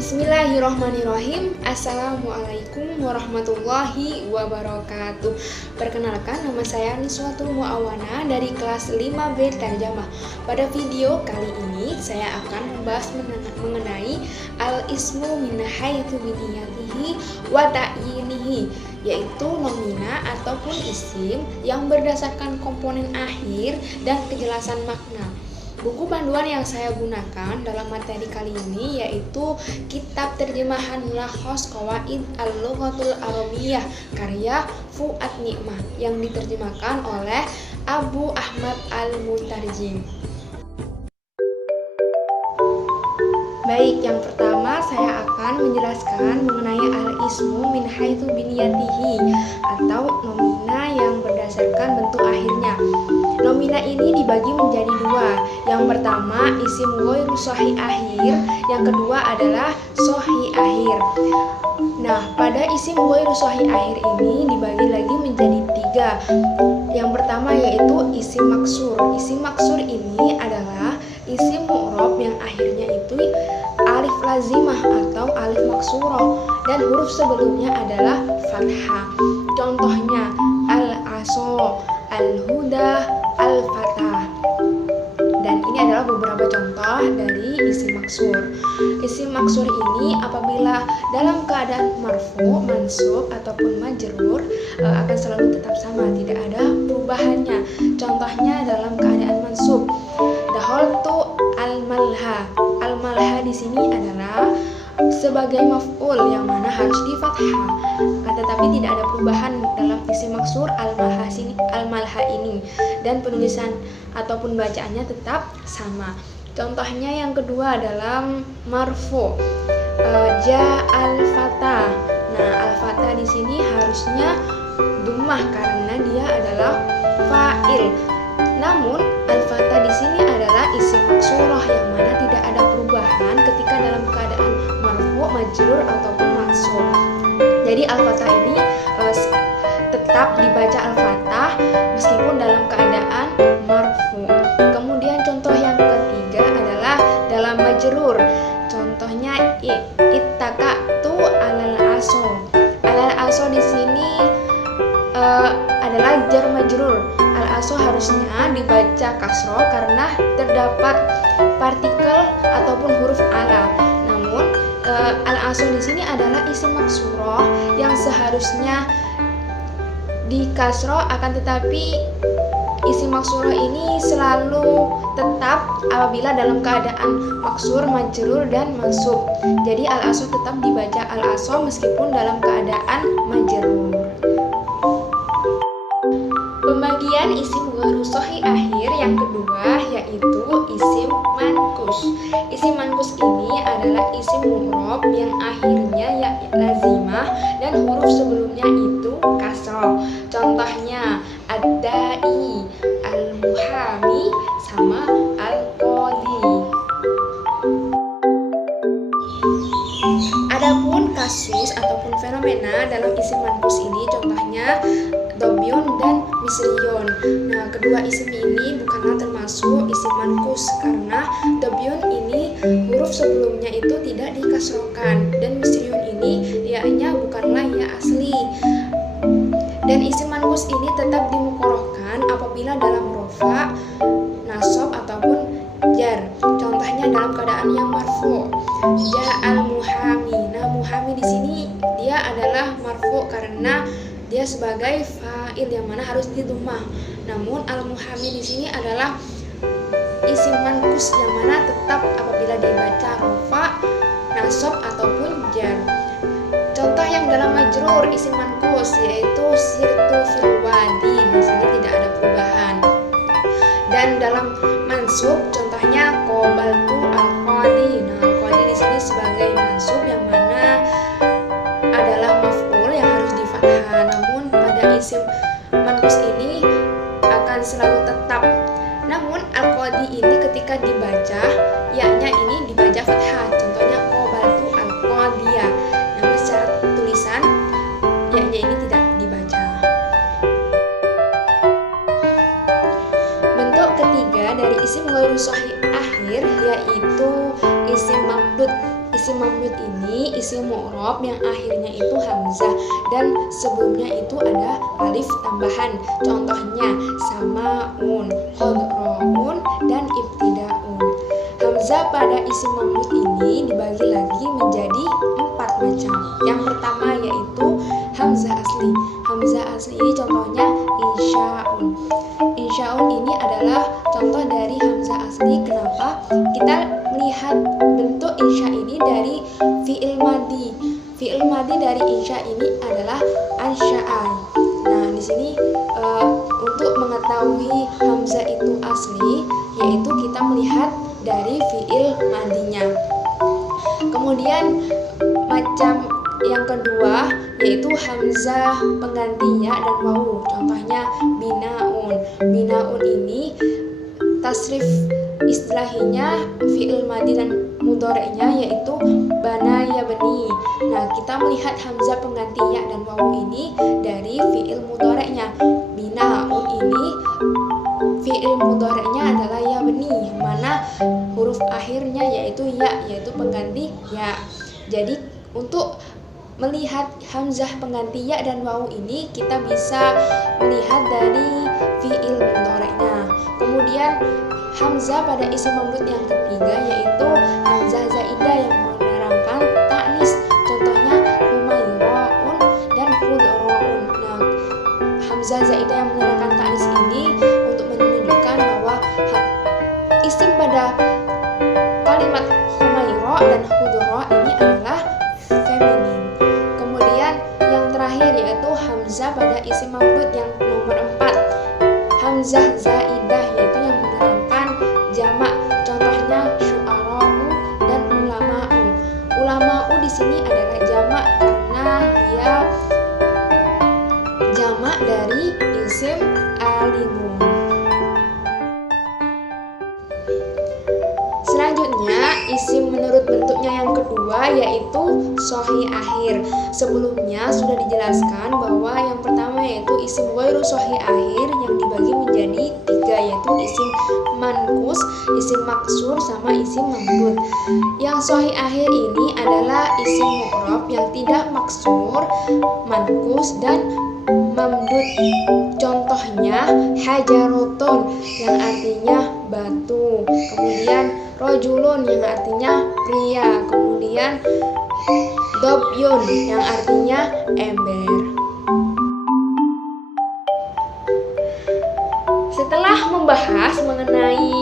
Bismillahirrahmanirrahim. Assalamualaikum warahmatullahi wabarakatuh. Perkenalkan, nama saya Niswatul Muawana dari kelas 5B Tarjamah. Pada video kali ini saya akan membahas mengenai al-ismu min haitsu biniyatihi wa ta'yinihi, yaitu nomina ataupun isim yang berdasarkan komponen akhir dan kejelasan makna. Buku panduan yang saya gunakan dalam materi kali ini yaitu Kitab Terjemahan Mulakhos Qawaid Al-Lughatul Arabiyyah karya Fuad Nikmah yang diterjemahkan oleh Abu Ahmad Al-Mutarjim. Baik, yang pertama saya akan menjelaskan mengenai al-ismu min haitsu biniyatihi atau nomina yang berdasarkan bentuk akhirnya. Nomina ini dibagi menjadi dua. Yang pertama isim ghairu sahih akhir, yang kedua adalah sahih akhir. Nah, pada isim ghairu sahih akhir ini dibagi lagi menjadi tiga. Yang pertama yaitu isim maksur. Isim maksur ini adalah isim mu'rab yang akhirnya itu alif lazimah atau alif maksurah dan huruf sebelumnya adalah fathah. Contohnya al-aso, al-huda, al-fatah. Dan ini adalah beberapa contoh dari isim maksur. Isim maksur ini apabila dalam keadaan marfu, mansub ataupun majrur akan selalu tetap sama, tidak ada perubahannya. Contohnya dalam keadaan mansub, dakhaltu al-malha. Al-malha di sini adalah sebagai maf'ul yang mana harus di fathah. Akan tetapi tidak ada perubahan dalam isim maksur al-malha ini dan penulisan ataupun bacaannya tetap sama. Contohnya yang kedua dalam marfu, ja al-fatah. Nah, al-fatah di sini harusnya dhammah karena dia adalah fa'il. Namun al-fatah di sini adalah isim maksurah yang mana tidak ada perubahan ketika dalam keadaan marfu, majrur ataupun mansub. Jadi al-fatah ini tetap dibaca al-fatah meskipun dalam keadaan marfu. Kemudian contoh yang ketiga adalah dalam majrur. Contohnya ittaqatu alal aso. Alal aso di sini adalah jar majrur. Al aso harusnya dibaca kasro karena terdapat partikel ataupun huruf ala. Namun al aso di sini adalah isim maksurah yang seharusnya di kasro, akan tetapi isim maksurah ini selalu tetap apabila dalam keadaan maksur, majrur dan mansub. Jadi al aso tetap dibaca al aso meskipun dalam keadaan majrur. Pembagian isim ghairu sahih akhir yang kedua yaitu isim manqus. Isim manqus ini adalah isim mu'rab yang akhirnya ya lazimah dan huruf sebelumnya itu kasroh. Contohnya ad-da'i, al-muhami, sama al-qadhi. Adapun kasus ataupun fenomena dalam isim manqus ini contohnya dobyon dan misriyon. Nah, kedua isim ini bukanlah termasuk isim manqus karena dobyon ini huruf sebelumnya itu tidak dikasrokan dan misriyon ini ya-nya bukanlah ya asli. Dan isim manqus ini tetap dimukorohkan apabila dalam rofa, nasab ataupun jar. Contohnya dalam keadaan yang marfu, ja'al muhami. Nah, muhami di sini dia adalah marfu karena dia sebagai fa'il yang mana harus didhammah. Namun al-muhami di sini adalah isim manqus yang mana tetap apabila dibaca rofa, nasab ataupun jar. Contoh yang dalam majrur isim manqus yaitu sirtu fil wadi, di sini tidak ada perubahan. Dan dalam mansub contohnya qabaltu al-qadi. Nah, al-qadi di sini sebagai mansub yang mana adalah maf'ul yang harus di fathah. Namun pada isim manqus ini akan selalu tetap. Namun al-qadi ini ketika dibaca ya-nya ini dibaca fathah. Contohnya qabaltu al-qadiyah. Namun secara tulisan ya-nya ini tidak dibaca. Bentuk ketiga dari isim ghairu sahih akhir yaitu isim mamdud. isim mamdud ini isim mu'rab yang akhirnya itu hamzah dan sebelumnya itu ada alif tambahan. Contohnya samaun, qadraun, dan ibtidaun. Hamzah pada isim mamdud ini dibagi lagi menjadi 4 macam. Yang pertama yaitu hamzah asli. Hamzah asli ini contohnya insyaun. Insyaun ini adalah contoh dari hamzah asli. Kenapa? Kita melihat bentuk insya ini dari fi'il madi. Fi'il madi dari insya ini adalah ansya'an. Nah, di sini untuk mengetahui hamzah itu asli, yaitu kita melihat dari fi'il madinya. Kemudian macam yang kedua yaitu hamzah penggantinya dan wawu. Contohnya binaun. Binaun ini tasrif istilahinya fi'il madi dan mudhari'nya yaitu bana yabni. Nah, kita melihat hamzah pengganti ya dan wawu ini dari fi'il mudhari'nya. Binaun ini fi'il mudhari'nya adalah yabni, mana huruf akhirnya yaitu ya, yaitu pengganti ya. Jadi untuk melihat hamzah pengganti ya dan wawu ini kita bisa melihat dari fi'il mudhari'nya. Kemudian hamzah pada isim mamdud yang ketiga yaitu hamzah zaidah yang menerangkan ta'nis. Contohnya humairaun dan hudraun. Nah, hamzah zaidah yang menerangkan ta'nis ini untuk menunjukkan bahwa isim pada kalimat humaira dan hudra ini adalah feminin. Kemudian yang terakhir yaitu hamzah pada isim mamdud yang nomor 4, hamzah zaidah yaitu yang menerangkan jamak. Contohnya syu'ara'u dan ulama'u. Ulama'u di sini adalah jamak karena dia jamak dari isim alimun. Selanjutnya isim menurut bentuknya yang kedua yaitu sahih akhir. Sebelumnya sudah dijelaskan bahwa yang pertama yaitu isim ghairu sahih akhir yang dibagi menjadi 3 yaitu isim manqus, isim maksur, sama isim mamdud. Yang sahih akhir ini adalah isim mu'rab yang tidak maksur, manqus, dan mamdud. Contohnya hajarotun yang artinya batu, kemudian rojulun yang artinya pria, kemudian dobyun yang artinya ember. Setelah membahas mengenai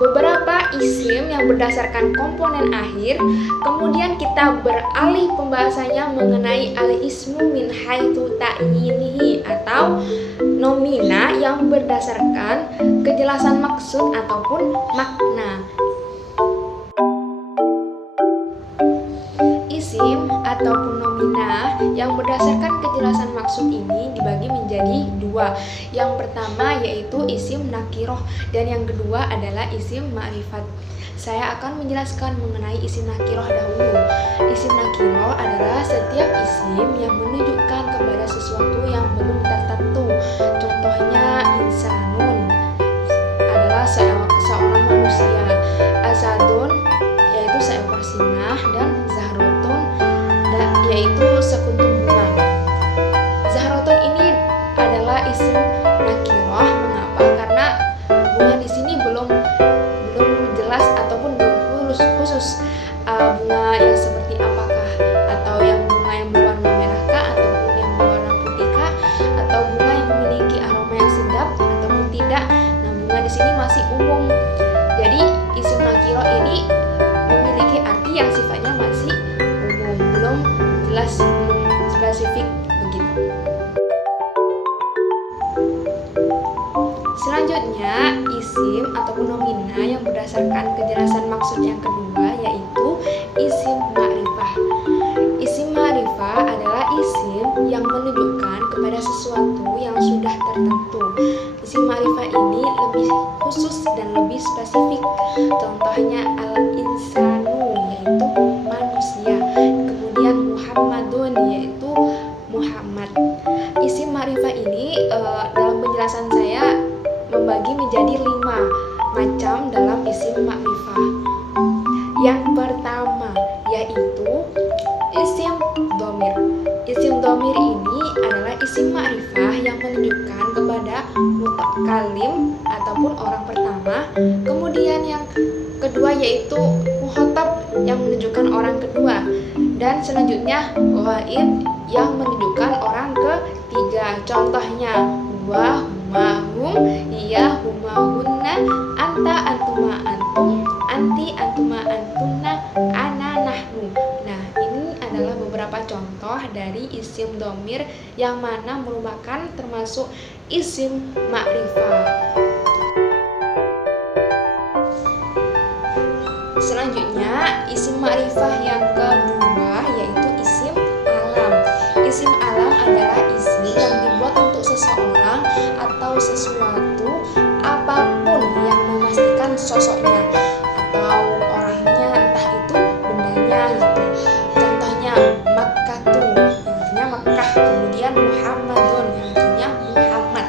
beberapa isim yang berdasarkan komponen akhir, kemudian kita beralih pembahasannya mengenai al-ismu min haitsu ta'yinihi atau nomina yang berdasarkan kejelasan maksud ataupun makna. Isim ataupun nomina yang berdasarkan kejelasan maksud ini dibagi menjadi 2. Yang pertama yaitu isim nakiroh dan yang kedua adalah isim ma'rifat. Saya akan menjelaskan mengenai isim nakiroh dahulu. Isim nakiroh adalah setiap isim yang menunjukkan kepada sesuatu yang belum tertentu. Contohnya insanun adalah seorang manusia, asadun yaitu seekor singa, dan zahrotun yaitu sekuntum bunga. Zahrotun ini adalah isim nakiroh. Mengapa? Karena bunga di sini belum jelas ataupun belum khusus bunga yang seperti apakah, atau yang bunga yang berwarna merah kah, ataupun yang berwarna putih kah, atau bunga yang memiliki aroma yang sedap ataupun tidak. Nah, bunga di sini masih umum. Jadi isim nakiroh ini memiliki arti yang sifatnya masih umum, belum jelas, belum spesifik begitu. Selanjutnya isim ataupun nomina yang berdasarkan kejelasan maksud yang kedua yaitu isim ma'rifah. Isim ma'rifah adalah isim yang menunjukkan kepada sesuatu yang sudah tertentu. Isim ma'rifah ini lebih khusus dan lebih spesifik. Contohnya al-insanu yaitu manusia, kemudian Muhammadun yaitu Muhammad. Isim ma'rifah ini dalam penjelasan saya membagi menjadi 5 macam dalam isim ma'rifah. Yang pertama yaitu Dan selanjutnya ghaib yang menunjukkan orang ketiga. Contohnya huwa, huma, hum, hiya, huma, hunna, anta, antuma, antum, anti, antuma, antunna, ana, nahnu. Nah, ini adalah beberapa contoh dari isim dhamir yang mana merupakan termasuk isim ma'rifah. Selanjutnya, isim ma'rifah yang kedua yaitu isim alam. Isim alam adalah isim yang dibuat untuk seseorang atau sesuatu apapun yang memastikan sosoknya atau orangnya, entah itu bendanya gitu. Contohnya Makkatu yang artinya Makkah, kemudian Muhammadun yang artinya Muhammad.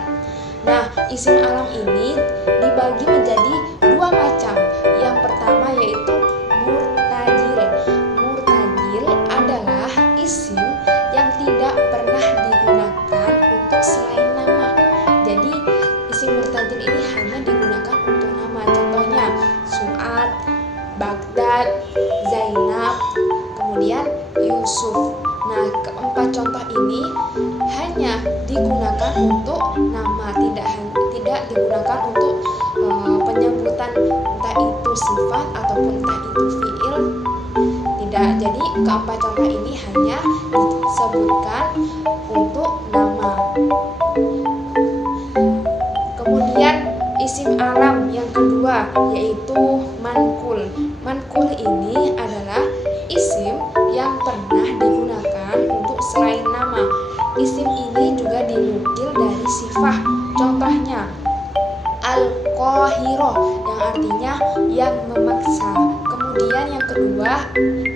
Nah, isim alam ini dibagi menjadi dua macam. Yang pertama yaitu murtajil. Murtajil adalah isim yang tidak pernah digunakan untuk selain nama. Jadi isim murtajil ini hanya digunakan untuk nama. Contohnya Su'ad, Baghdad, Zainab, kemudian Yusuf. Nah, keempat contoh ini hanya digunakan untuk nama, tidak digunakan untuk penyebutan entah itu sifat ataupun entah itu fiil. Tidak. Jadi keempat contoh ini hanya disebutkan untuk nama. Kemudian isim alam yang kedua yaitu mankul. Mankul ini adalah isim yang pernah digunakan untuk selain nama. Isim ini juga dinukil dari sifat. Contohnya Al-Qahirah yang artinya yang memaksa. Kemudian yang kedua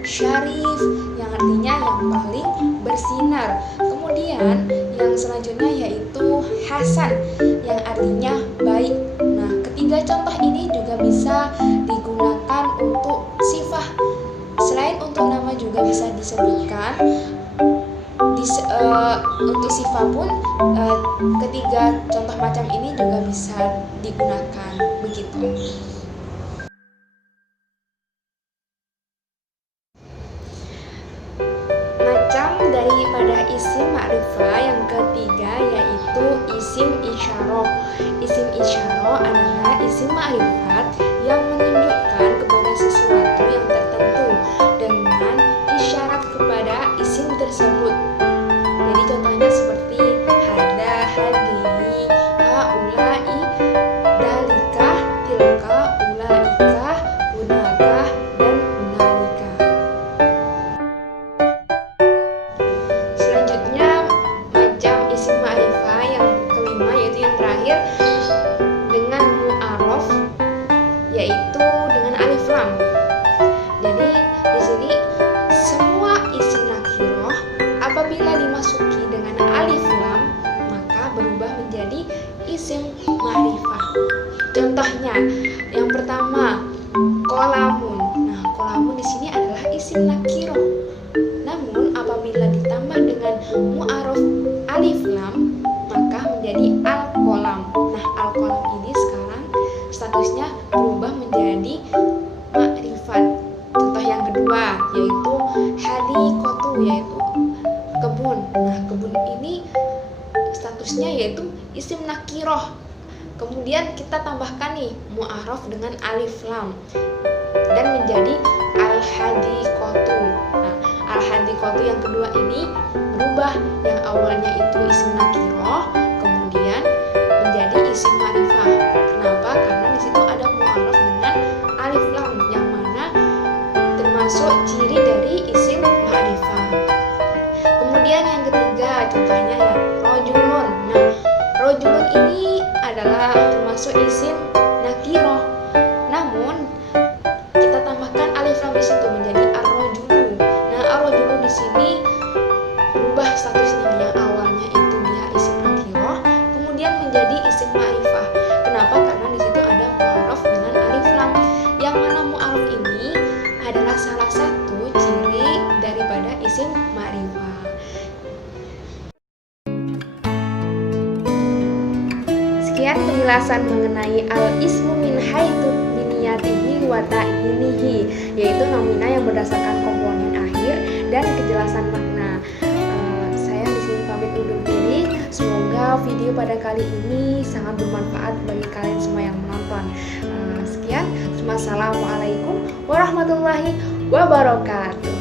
Syarif yang artinya yang paling bersinar. Kemudian yang selanjutnya yaitu Hasan yang artinya baik. Nah, ketiga contoh ini juga bisa digunakan untuk sifat. Selain untuk nama juga bisa disebutkan. Untuk sifat pun ketiga contoh macam ini juga bisa digunakan begitu. Macam daripada isim ma'rifah yang ketiga yaitu isim isyarah. Isim isyarah adalah isim ma'rifat yang menunjukkan kepada sesuatu yang tertentu dengan isyarat kepada isim tersebut. Jadi contohnya seperti hada, hadihi, haulai, dalika, tilka, ulaika, hunaka, dan hunalika. Selanjutnya macam isim ma'rifah yang kelima yaitu yang terakhir dengan mu'arraf yaitu dengan alif lam. Jadi di sini semua isim nakirah apabila dimasuki dengan alif lam maka berubah menjadi isim ma'rifah. Contohnya yang pertama qalamun. Nah, qalamun di sini adalah isim nakirah. Namun apabila ditambah dengan mu'arraf alif lam maka menjadi al-qalam. Nah, al-qalam ini sekarang statusnya berubah menjadi ma'rifat. Contoh yang kedua yaitu hadiqatu yaitu kebun. Nah, kebun ini statusnya yaitu isim nakirah. Kemudian kita tambahkan nih mu'arraf dengan alif lam dan menjadi al-hadiqatu. Nah, al-hadiqatu yang kedua ini berubah, yang awalnya itu isim nakirah kemudian menjadi isim ma'rifah. Kenapa? Karena di situ ada mu'arraf dengan alif lam yang mana termasuk ciri dari isim ma'rifah. Kemudian yang ketiga contohnya ya rojulun. Nah, rojulun ini adalah termasuk isim nakirah. Namun kita tambahkan alif lam di situ menjadi ar-rojulu. Nah, ar-rojulu di sini berubah statusnya, yang awalnya itu dia isim nakirah kemudian menjadi isim ma'rifah. Kenapa? Karena di situ ada mu'arraf dengan alif lam. Yang mana mu'arraf ini adalah salah satu ciri daripada isim ma'rifah. Sekian penjelasan mengenai al-ismu min haitsu biniyatihi wa ta'yinihi, yaitu nomina yang berdasarkan komponen akhir dan video pada kali ini sangat bermanfaat bagi kalian semua yang menonton. Sekian, wassalamualaikum warahmatullahi wabarakatuh.